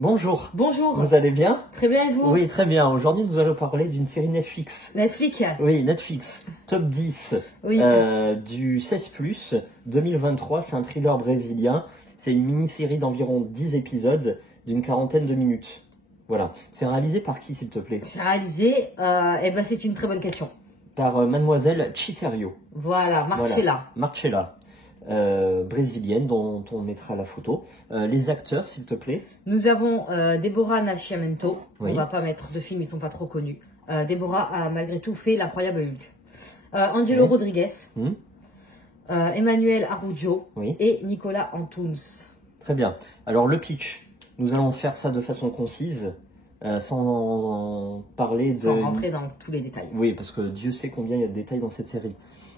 Bonjour. Bonjour. Vous allez bien? Très bien et vous? Oui, très bien. Aujourd'hui, nous allons parler d'une série Netflix. Netflix? Oui, Netflix. Top 10 Oui. du 16+, 2023. C'est un thriller brésilien. C'est une mini-série d'environ 10 épisodes d'une quarantaine de minutes. Voilà. C'est réalisé par qui, s'il te plaît? C'est réalisé, c'est une très bonne question. Par Mademoiselle Chiterio. Voilà, Marcella. Voilà. Marcella. Brésilienne dont on mettra la photo. Les acteurs, s'il te plaît. Nous avons Deborah Nascimento. Oui. On va pas mettre de film, ils sont pas trop connus. Deborah a malgré tout fait l'incroyable Hulk. Angelo Oui. Rodriguez. Emmanuel Arujo. Oui. Et Nicolas Antunes. Très bien. Alors le pitch, nous allons faire ça de façon concise, sans en parler Sans rentrer dans tous les détails. Oui, parce que Dieu sait combien il y a de détails dans cette série.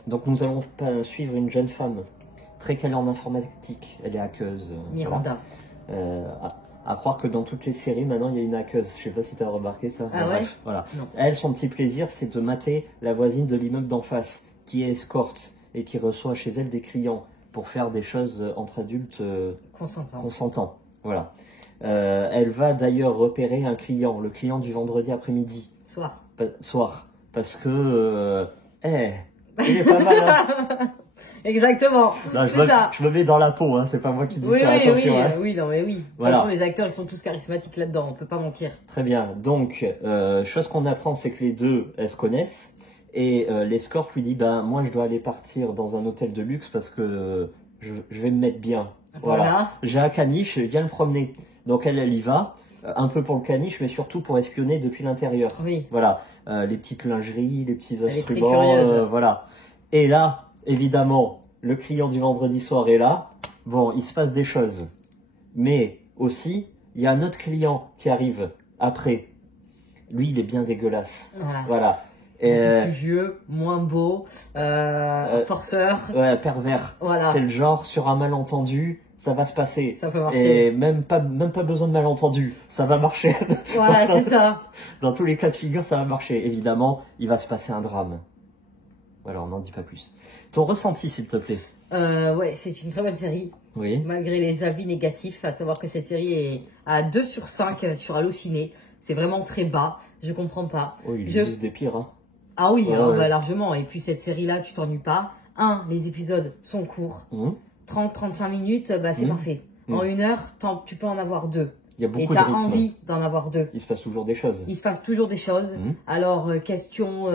Donc nous allons suivre une jeune femme très calée en informatique. Elle est hackeuse. Miranda. Voilà. À croire que dans toutes les séries, maintenant, il y a une hackeuse. Je sais pas si tu as remarqué ça. Ah Bref, ouais? voilà. Non. Elle, son petit plaisir, c'est de mater la voisine de l'immeuble d'en face, qui est escorte et qui reçoit chez elle des clients pour faire des choses entre adultes consentants. Voilà. Elle va d'ailleurs repérer un client, le client du vendredi après-midi. Soir. Parce que... il est pas mal, hein. Exactement. Non, je me mets dans la peau, hein. C'est pas moi qui dis oui, ça, oui, attention. oui, hein. oui, non, mais oui. De toute Voilà. façon, les acteurs, ils sont tous charismatiques là-dedans, on peut pas mentir. Très bien. Donc, chose qu'on apprend, c'est que les deux, elles se connaissent. Et l'escorte lui dit, moi, je dois aller partir dans un hôtel de luxe parce que je vais me mettre bien. Voilà. J'ai un caniche, viens le promener. Donc, elle y va. Un peu pour le caniche, mais surtout pour espionner depuis l'intérieur. Oui. Voilà. Les petites lingeries, les petits Elle est très instruments. curieuse. Voilà. Et là, évidemment, le client du vendredi soir est là. Bon, il se passe des choses. Mais aussi, il y a un autre client qui arrive après. Lui, il est bien dégueulasse. Voilà. Plus vieux, moins beau, forceur. Ouais, pervers. Voilà. C'est le genre, sur un malentendu, ça va se passer. Ça peut marcher. Et même pas besoin de malentendu. Ça va marcher. Voilà, c'est ça. Dans tous les cas de figure, ça va marcher. Évidemment, il va se passer un drame. Voilà, on n'en dit pas plus. Ton ressenti, s'il te plaît. Ouais, c'est une très bonne série. Oui. Malgré les avis négatifs, à savoir que cette série est à 2 sur 5 sur Allociné. C'est vraiment très bas. Je comprends pas. Oh, il existe des pires, hein. Ah oui, ouais. largement. Et puis cette série-là, tu t'ennuies pas. Les épisodes sont courts. 30-35 minutes, c'est parfait. En 1 heure, tu peux en avoir 2. Il y a beaucoup et de rythme. t'as envie d'en avoir 2. Il se passe toujours des choses. Il se passe toujours des choses. Alors, question...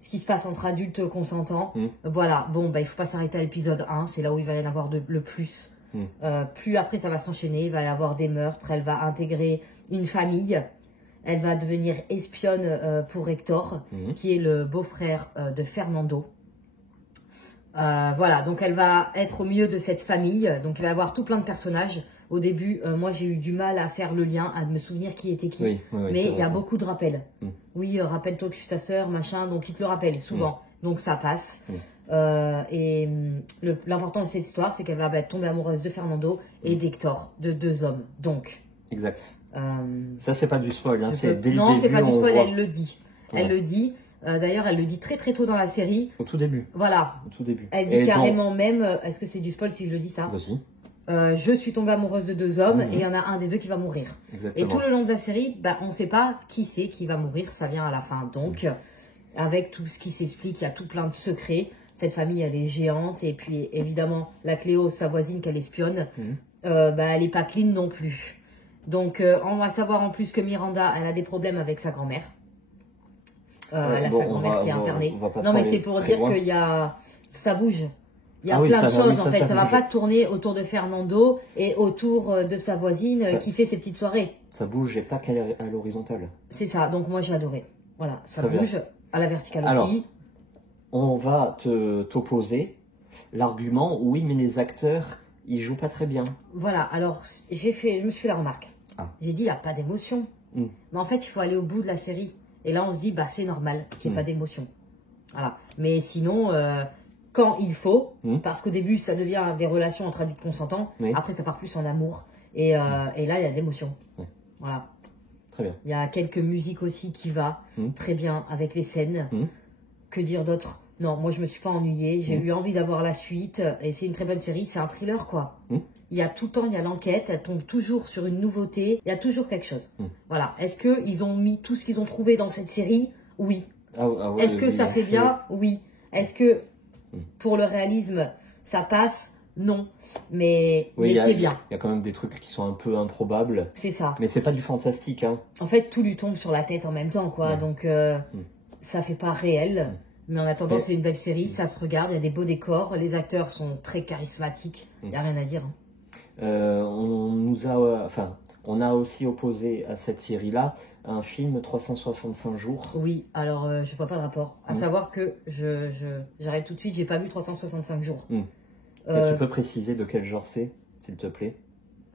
ce qui se passe entre adultes consentants. Voilà, bon, il faut pas s'arrêter à l'épisode 1, c'est là où il va y en avoir le plus. Plus après, ça va s'enchaîner, il va y avoir des meurtres, elle va intégrer une famille, elle va devenir espionne pour Hector, qui est le beau-frère de Fernando. Voilà, donc elle va être au milieu de cette famille, donc il va y avoir tout plein de personnages. Au début, moi j'ai eu du mal à faire le lien, à me souvenir qui était qui, mais il y a beaucoup de rappels. Oui, rappelle-toi que je suis ta sœur, machin, donc il te le rappelle souvent, donc ça passe. L'important de cette histoire, c'est qu'elle va tomber amoureuse de Fernando et d'Hector, de 2 hommes, donc. Exact. Ça, c'est pas du spoil, hein, c'est dès le début. Non, c'est pas du spoil, elle le dit. Elle le dit. D'ailleurs, elle le dit très très tôt dans la série. Au tout début. Voilà. Au tout début. Elle dit carrément même, est-ce que c'est du spoil si je le dis ça? Vas-y. Je suis tombée amoureuse de 2 hommes et il y en a un des 2 qui va mourir. Exactement. Et tout le long de la série, on ne sait pas qui c'est qui va mourir, ça vient à la fin. Donc, avec tout ce qui s'explique, il y a tout plein de secrets. Cette famille, elle est géante. Et puis, évidemment, la Cléo, sa voisine qu'elle espionne, elle n'est pas clean non plus. Donc, on va savoir en plus que Miranda, elle a des problèmes avec sa grand-mère. Elle a sa grand-mère qui est internée. Non, mais c'est pour dire qu'il y a... Ça bouge. Il y a plein de choses, en fait. Ça va pas tourner autour de Fernando et autour de sa voisine qui fait ses petites soirées. Ça bouge et pas qu'à l'horizontale. C'est ça. Donc, moi, j'ai adoré. Voilà. Ça bouge à la verticale Alors, aussi. On va t'opposer l'argument, oui, mais les acteurs, ils jouent pas très bien. Voilà. Alors, je me suis fait la remarque. J'ai dit, il n'y a pas d'émotion. Mais en fait, il faut aller au bout de la série. Et là, on se dit, c'est normal qu'il n'y ait pas d'émotion. Voilà. Mais sinon... quand il faut, parce qu'au début, ça devient des relations entre adultes consentants. Après, ça part plus en amour. Et là, il y a de l'émotion. Voilà. Très bien. Il y a quelques musiques aussi qui va très bien avec les scènes. Que dire d'autre? Non, moi je me suis pas ennuyée, j'ai eu envie d'avoir la suite et c'est une très bonne série, c'est un thriller quoi. Il y a tout le temps, il y a l'enquête, elle tombe toujours sur une nouveauté, il y a toujours quelque chose. Voilà, est-ce qu'ils ont mis tout ce qu'ils ont trouvé dans cette série? Oui. Ouais, est-ce que ça fait bien? Oui. Est-ce que pour le réalisme ça passe? Non. Mais c'est bien. Il y a quand même des trucs qui sont un peu improbables. C'est ça. Mais c'est pas du fantastique. Hein. En fait, tout lui tombe sur la tête en même temps quoi, donc ça fait pas réel. Mais en attendant, c'est une belle série, ça se regarde, il y a des beaux décors, les acteurs sont très charismatiques, il n'y a rien à dire. On a aussi opposé à cette série-là un film 365 jours. Oui, alors je vois pas le rapport. À savoir que j'arrête tout de suite, j'ai pas vu 365 jours. Tu peux préciser de quel genre c'est, s'il te plaît?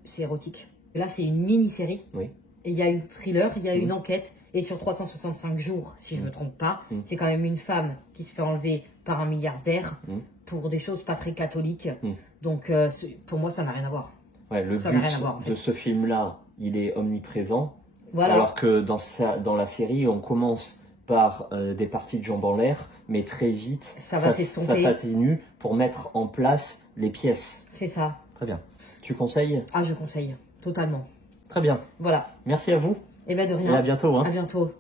C'est érotique. Là, c'est une mini-série. Oui. Et il y a une thriller, il y a une enquête. Et sur 365 jours, si je me trompe pas, c'est quand même une femme qui se fait enlever par un milliardaire pour des choses pas très catholiques. Donc, pour moi, ça n'a rien à voir. Ouais, le but de ce film-là, il est omniprésent. Voilà. Alors que dans la série, on commence par des parties de jambes en l'air, mais très vite, ça s'atténue pour mettre en place les pièces. C'est ça. Très bien. Tu conseilles? Ah, je conseille, totalement. Très bien. Voilà. Merci à vous. Et bien de rien. Et à bientôt. À bientôt.